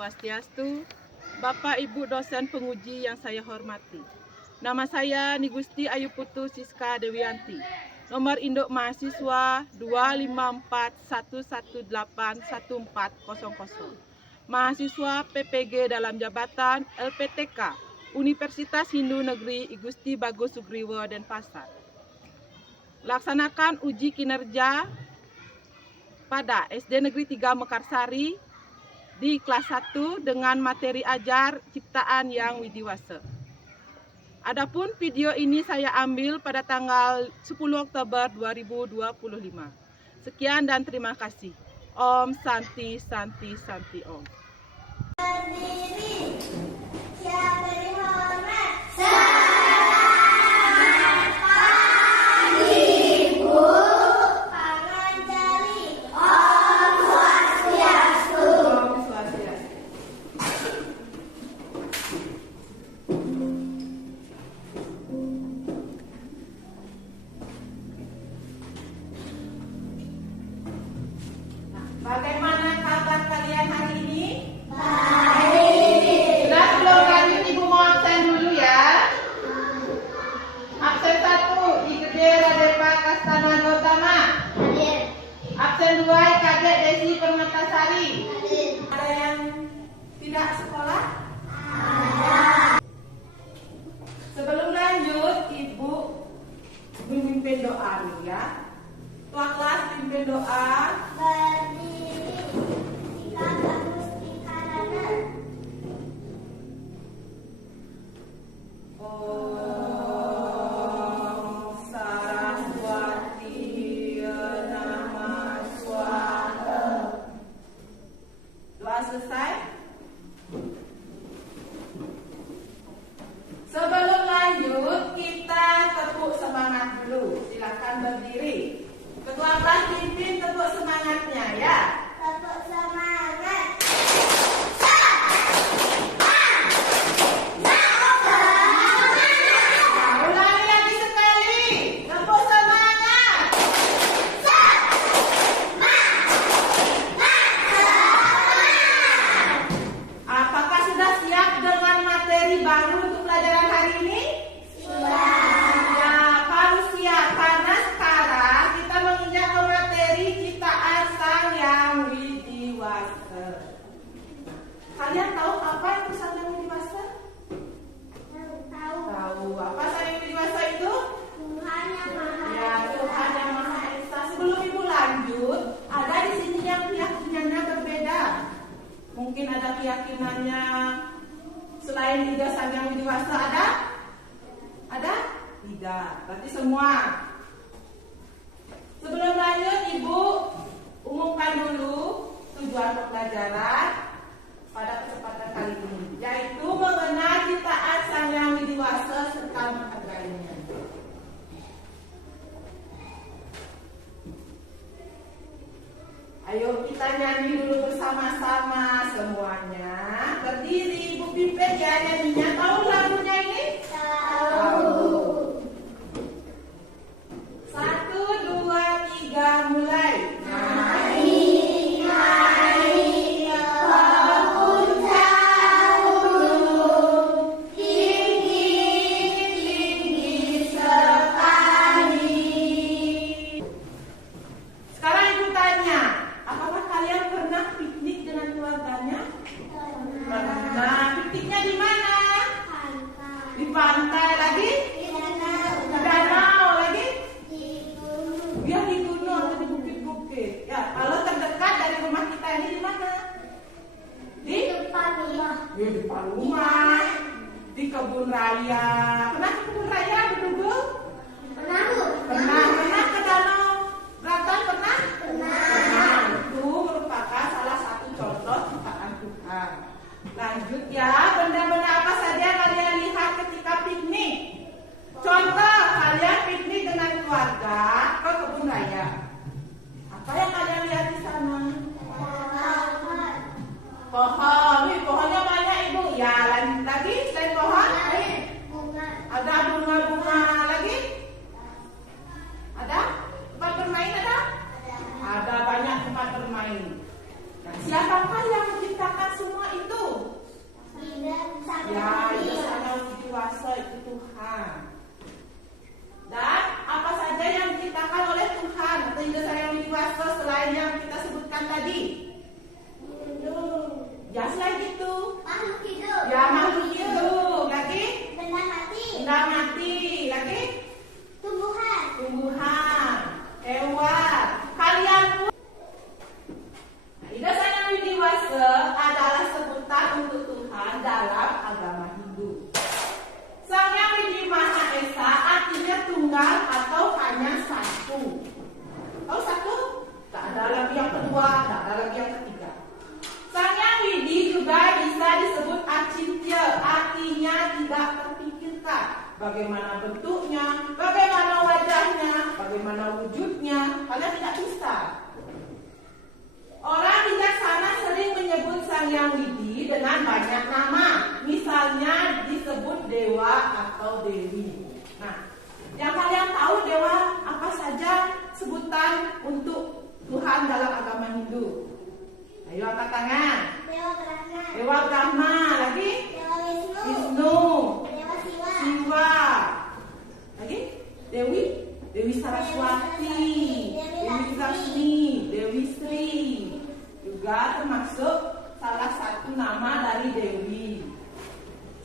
Swastiastu, Bapak Ibu dosen penguji yang saya hormati. Nama saya Nigusti Ayu Putu Siska Dewianti. Nomor induk mahasiswa 25411811400. Mahasiswa PPG dalam jabatan LPTK Universitas Hindu Negeri I Gusti Bagus Sugriwo Denpasar. Laksanakan uji kinerja pada SD Negeri 3 Mekarsari di kelas 1 dengan materi ajar ciptaan yang widiwasa. Adapun video ini saya ambil pada tanggal 10 Oktober 2025. Sekian dan terima kasih. Om Santi Santi Santi Om. Berdiri, siap berhormat. Bagaimana kabar kalian hari ini? Baik. Sudah sebelum lanjut Ibu mau absen dulu ya. Absen 1 Igede Radepa Kastana Gautama. Hadir. Absen 2 Kadek Desi Permatasari. Hadir. Ada yang tidak sekolah? Ada. Sebelum lanjut Ibu memimpin doa dulu ya. Tua kelas pimpin doa. Berdiri, jika bagus di kanan. Om Saraswati Nama Swaha. Doa selesai. Sebelum lanjut kita tepuk semangat dulu. Silakan berdiri. Ketua kelas pimpin tepuk semangatnya ya. Tepuk semangat. Ulangi lagi sekali. Tepuk semangat. Apakah sudah siap dengan materi baru untuk pelajaran hari ini? Ya, harus siap karena sekarang kita menginjak ke materi ciptaan Sang Yang Widiwasa. Kalian tahu apa itu Sang Yang Widiwasa? Tahu Tahu. Apa Sang Yang Widiwasa itu? Tuhan yang Maha Ya, Tuhan yang Maha Esa. Sebelum Ibu lanjut, ada di sini yang keyakinannya berbeda. Mungkin ada keyakinannya selain tiga Sang Yang Widiwasa ada? Ada? Tidak. Berarti semua. Sebelum lanjut, Ibu umumkan dulu tujuan pembelajaran pada kesempatan kali ini, yaitu mengenal ciptaan Sang Yang Widiwasa serta menghargainya. Ayo kita nyanyi dulu bersama-sama semuanya. Berdiri, Ibu pimpin ya nyanyinya. Tahu lagunya ini? tahu. 1, 2, 3, mulai. Sekarang Ibu tanya, apakah kalian pernah piknik dengan keluarganya? Nah, pikniknya di mana? Di pantai lagi? Di danau lagi? Ya di gunung atau di bukit-bukit. Ya, kalau terdekat dari rumah kita ini di mana? Di depan rumah. Di kebun raya. Pernah ke kebun raya dulu? Pernah ke danau Bratan pernah? Itu merupakan salah satu contoh ciptaan Tuhan. Lanjut ya, benda-benda apa saja kalian lihat ketika piknik? Contoh, kalian piknik dengan keluarga ke kebun raya. Apa yang kalian lihat di sana? Pohon. Wih, pohonnya banyak Ibu. Ya, lagi selain pohon? Ada bunga-bunga lagi? bagaimana bentuknya, bagaimana wajahnya, bagaimana wujudnya, kalian tidak bisa. Orang bijaksana sering menyebut Sang Hyang Widi dengan banyak nama. Misalnya disebut dewa atau dewi. Nah, yang kalian tahu dewa apa saja sebutan untuk Tuhan dalam agama Hindu? Ayo angkat tangan. Dewa Brahma. Dewa Brahma, lagi? Dewa Wisnu. Wisnu. Dewa Siwa. Siwa. Lagi? Dewi? Dewi Saraswati. Dewi Lakshmi. Dewi Sri. Juga termasuk salah satu nama dari Dewi.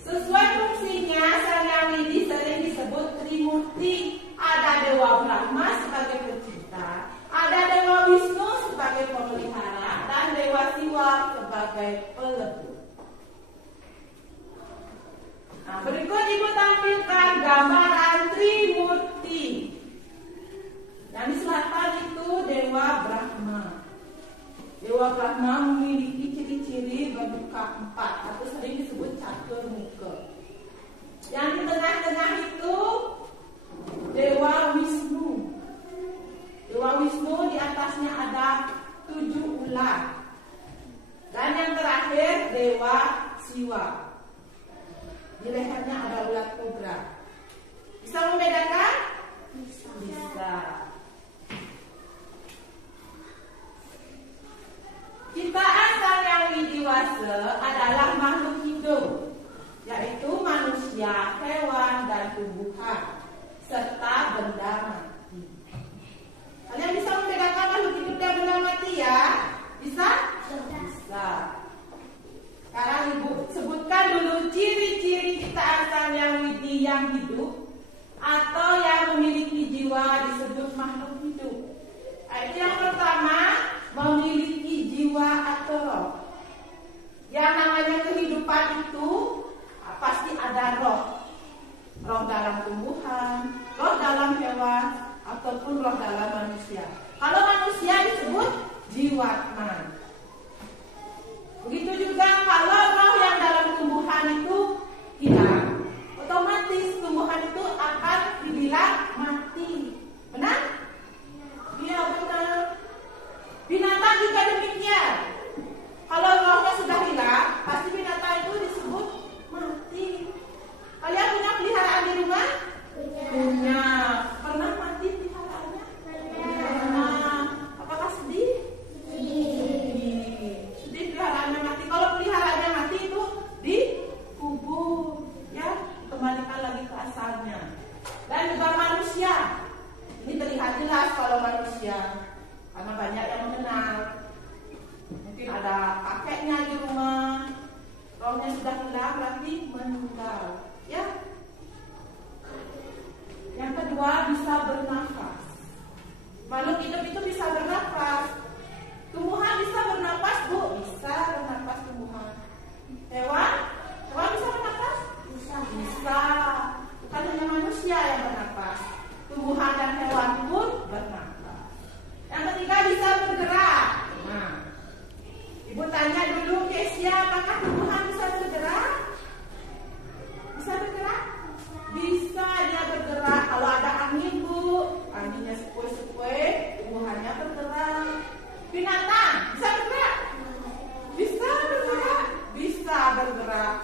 Sesuai fungsinya, Sang Hyang Widi sering disebut Trimurti. Ada Dewa Brahma sebagai pencipta, ada Dewa Wisnu sebagai pemelihara, dan Dewa Siwa sebagai pelebur. Nah, berikut Ibu tampilkan gambaran Trimurti. Yang di selatan itu Dewa Brahma. Dewa Brahma memiliki ciri-ciri bermuka 4 atau sering disebut catur muka. Yang di tengah-tengah itu Dewa Wisnu. Dewa Wisnu di atasnya ada 7 ular. Dan yang terakhir Dewa Siwa. Di lehernya ada ular kobra. Bisa membedakan? Bisa. Ciptaan Sang Hyang Widiwasa adalah makhluk hidup, yaitu manusia, hewan, dan tumbuhan, serta benda mati. Kalian bisa membedakan makhluk hidup dan benda mati ya? Bisa? Bisa. Sekarang Ibu sebutkan dulu ciri-ciri ciptaan Sang Hyang Widi yang hidup atau yang memiliki jiwa disebut makhluk hidup. Yang pertama, memiliki jiwa atau roh. Yang namanya kehidupan itu pasti ada roh. Roh dalam tumbuhan, roh dalam hewan, ataupun roh dalam manusia. Kalau manusia disebut jiwatma. Begitu juga kalau roh yang dalam tumbuhan itu hilang, otomatis tumbuhan itu akan dibilang mati. Benar? Iya, benar. Binatang juga demikian. Kalau rohnya sudah hilang, pasti binatang itu disebut mati. Kalian punya peliharaan di rumah? Punya. Pernah mati peliharaannya? Pernah. Apakah sedih? Sedih. Sedih peliharaannya mati. Kalau peliharaannya mati itu dikubur, ya, kembalikan lagi ke asalnya. Dan juga manusia. Ini terlihat jelas kalau manusia, karena banyak yang mengenal. Mungkin ada kakeknya di rumah, rohnya sudah hilang berarti meninggal, ya. Yang kedua, bisa bernafas. Makhluk hidup itu bisa bernafas. Tumbuhan bisa bernafas, Bu? Bisa bernafas tumbuhan. Hewan? Hewan bisa bernafas? Bisa. Bisa. Bukan hanya manusia yang bernafas. Tumbuhan dan hewan pun bernafas. Yang ketiga, bisa bergerak. Nah, Ibu tanya dulu Kesia, apakah tumbuhan bisa bergerak? Bisa bergerak? Bisa dia bergerak. Kalau ada angin, Bu, anginnya sepoi-sepoi, tumbuhannya bergerak. Binatang bisa bergerak? Bisa bergerak? Bisa bergerak.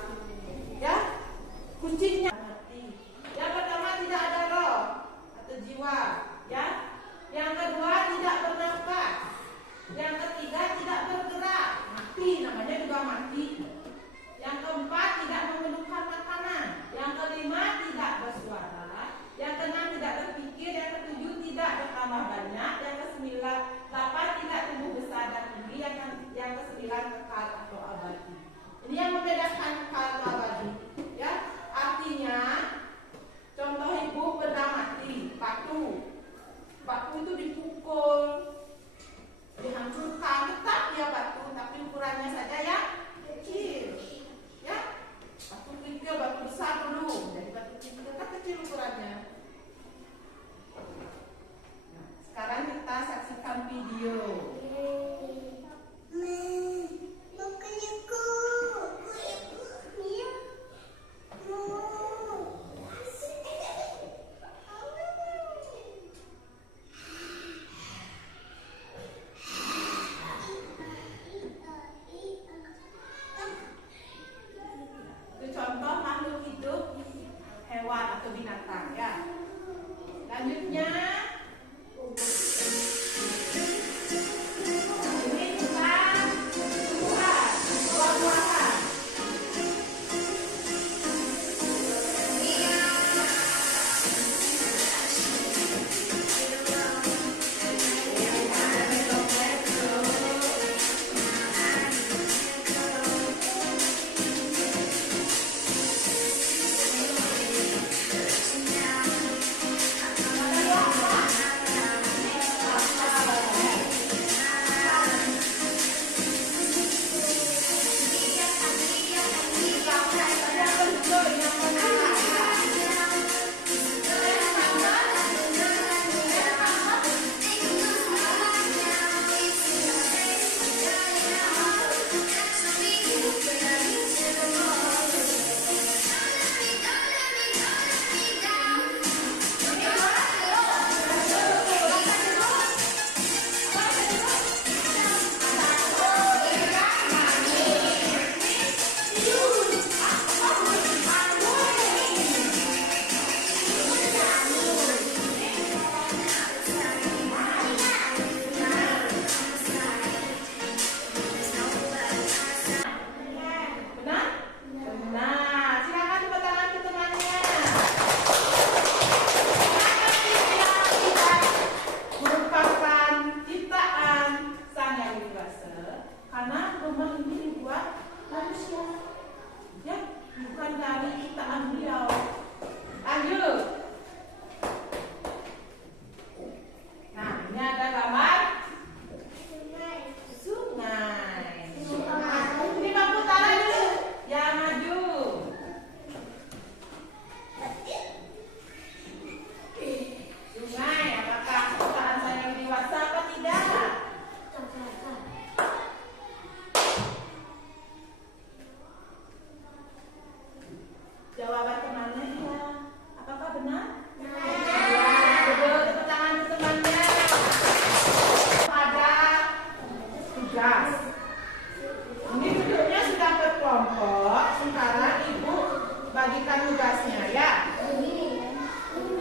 bagikan tugasnya ya.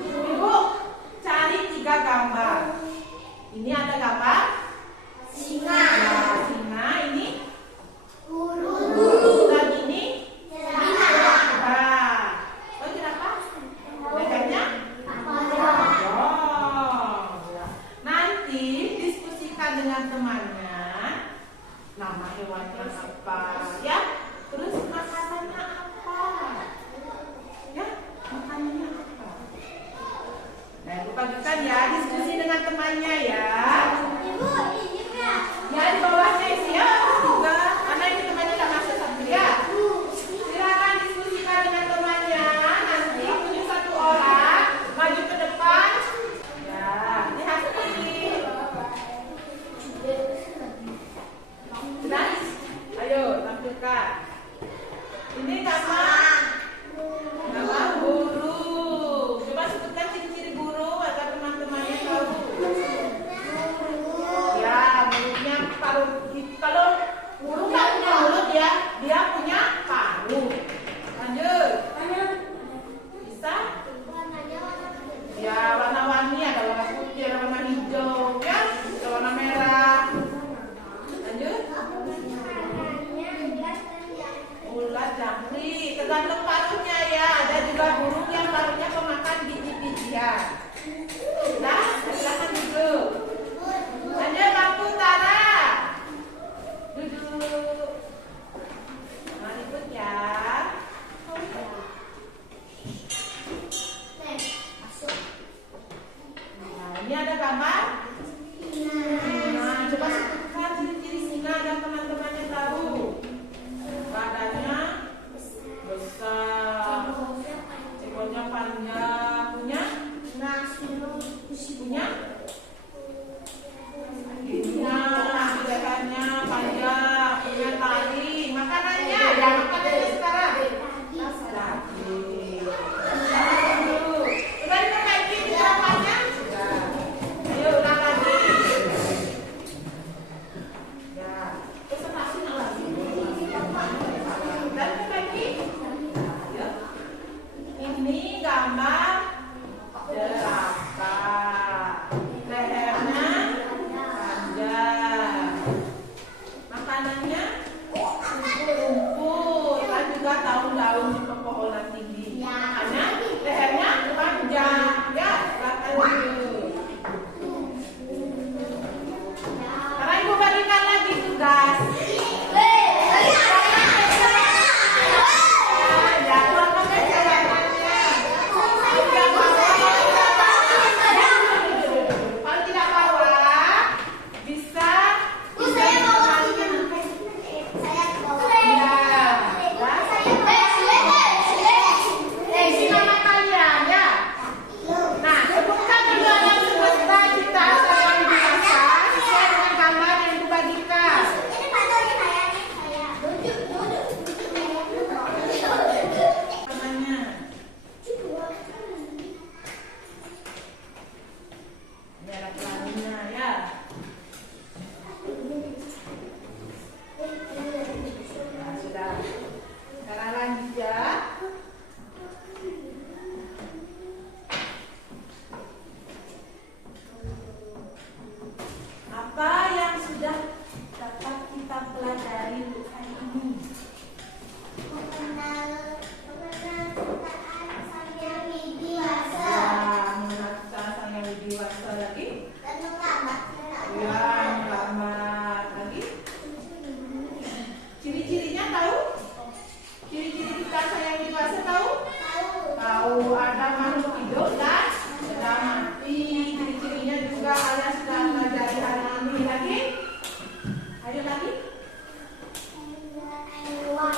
Ibu cari 3 gambar. Ini ada gambar Singa. ya, singa, ini Guru. dan ini Jerapah. nah, oh jerapah lehernya panjang. Nanti diskusikan dengan temannya nama hewannya apa ya, terus makanannya apa ya, makanannya apa. Nah, ibu bagikan ya, diskusi dengan temannya ya. Ibu, ini juga. Ya di bawahnya isi ya juga, karena ini temannya tak masuk satu ya. Silakan diskusikan dengan temannya. Nanti punya 1 orang maju ke depan. Ya, lihat ini. Sudah? Ayo tampilkan. Ini nama burung. Coba sebutkan ciri-ciri burung agar teman-temannya tahu. Ya, mulutnya paruh. Kalau burung nggak punya mulut ya, dia punya paruh. Lanjut. Bisa? Warnanya warna biru. Ya, warna-warni ada warna putih, ada warna hijau, ya, ada warna merah. Lanjut. Warnanya ulat dan jangkrik. Ulat jangkrik, tergantung paruhnya ya. Ada juga burung yang paruhnya pemakan biji-bijian. Nah, silakan duduk. Lanjut Bangku Tara. Duduk. Nah, ikut ya. Masuk. Nah, ini ada gambar. Nah, coba sebutkan ciri-ciri singa dan teman-temannya tahu. Badannya besar, ekornya panjang, punya lehernya panjang, punya tali. Makanannya, ya makanannya sekarang. Daging. Sudah diperbaiki jawabannya? Sudah. Ayo ulang lagi. Ya, presentasi lagi. Dan perbaiki. Ayo. Ini gambar jerapah. Lehernya panjang. Makanannya rumput dan juga daun-daun di pepohonan tinggi. Makanya lehernya panjang. Ya, silakan dulu. Sekarang ibu bagikan lagi tugas. Ya, keluarkan jawabannya. Kalau tidak bawa, bisa Saya bawa ini. Saya bawa. isi nama kalian ya. Nah, sebutkan kedua yang semesta cipta saya yang biasa sesuai dengan gambar yang dibagikan. Ini pasalnya saya nih, saya. Duduk. Namanya. Ini ada kelaminnya ya. Nah, sudah. Sekarang lanjut ya. Apa yang sudah dapat kita pelajari untuk hari ini? Mengenal ciptaan sang yang Ya, dewasa mengenal sang yang lebih dewasa lagi. dan menggambar. Ya, gambar lagi. Ciri-cirinya tahu? Ciri-ciri kita sang yang dewasa tahu? Tahu ada makhluk hidup dan benda mati. Ciri-cirinya juga kalian sudah pelajari hari ini lagi. Ayo lagi. Hewan.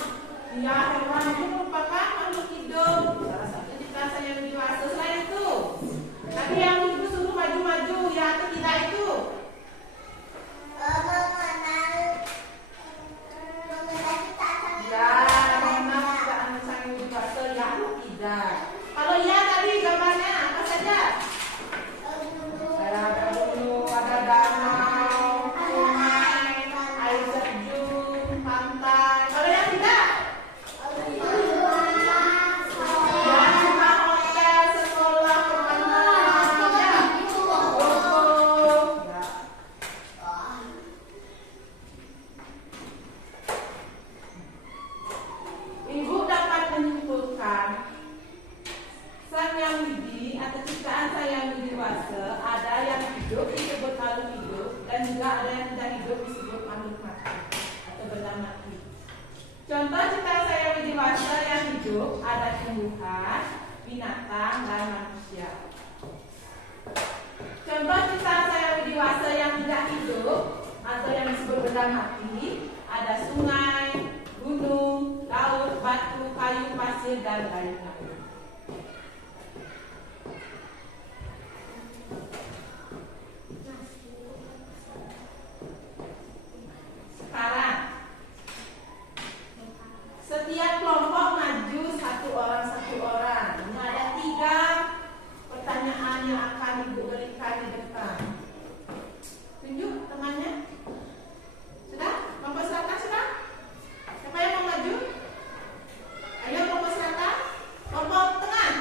Ya, hewan itu merupakan makhluk hidup. Salah satu ciptaan sang yang dewasa. Selain itu, tadi yang ibu suruh maju-maju ya atau tidak itu? Mengenal ciptaan sang yang Ya, dewasa. mengenal ciptaan sang yang dewasa ya atau tidak? Kalau iya tadi gambarnya apa saja? Ada gunung, ada danau, sungai, air terjun, pantai. Kalau yang tidak? hidup ada tumbuhan, binatang, dan manusia. Contoh cipta saya dewasa yang tidak hidup atau yang disebut benda mati ada sungai, gunung, laut, batu, kayu, pasir, dan lain-lain. Sekarang setiap kelompok maju satu orang. Ini ada 3 pertanyaan yang akan Ibu berikan di depan. Tunjuk temannya. Sudah? Kelompok selatan sudah? Siapa yang mau maju? Ayo kelompok selatan. Kelompok tengah.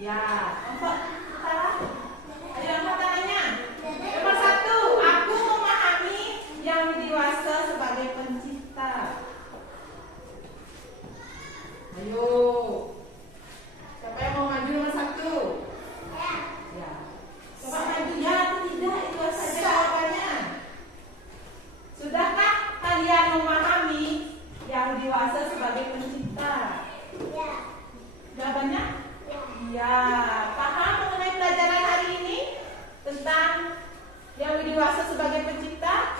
Ya, kelompok utara. Ayo angkat tangannya. Nomor 1, aku memahami yang dewasa sebagai pencipta. Ayo. Siapa yang mau maju nomor 1? Ya. Coba maju ya atau tidak, itu saja jawabannya. Sudahkah kalian memahami yang dewasa sebagai pencipta? Jawabannya? Ya. Paham mengenai pelajaran hari ini tentang yang dewasa sebagai pencipta?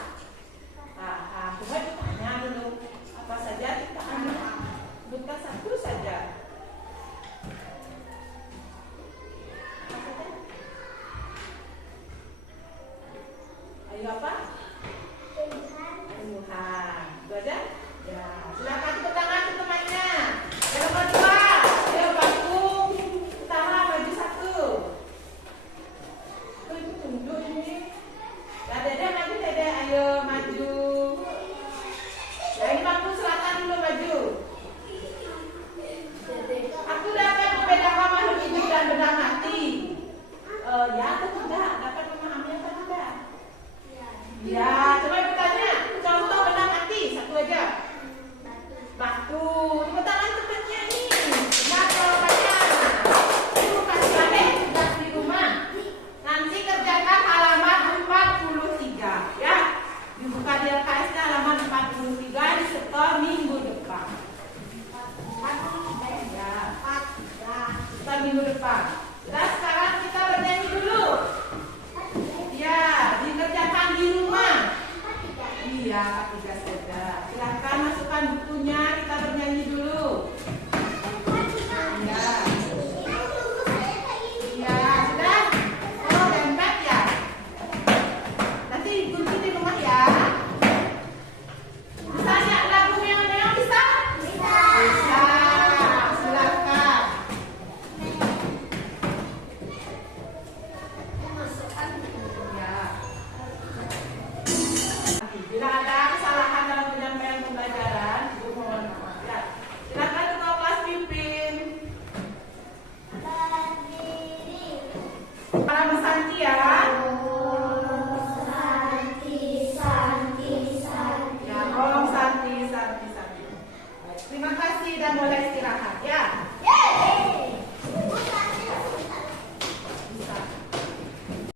Paham. Coba tanya dulu apa saja ciptaannya. Bukan 1 saja. Ayo apa? Tuhan. Itu aja? Ya. Silakan tepuk tangan ke temannya. Yang nomor 2. Ayo panggung utara maju 1. Itu tunjuk ini. Ya, Dede maju Dede. Ayo maju. Ya, ini panggung selatan dulu maju. Aku dapat membedakan makhluk hidup dan benda mati. Ya atau tidak? Dapat memahami atau tidak? Ya, coba bertanya. Contoh benda mati, 1 aja. Batu. Tepuk tangan cepatnya nih. Benar jawabannya. Ibu kasih balik tugas di rumah. Nanti kerjakan halaman 43. Ya. Dibuka di LKS halaman 43 di setor minggu depan. Ya, setor minggu depan.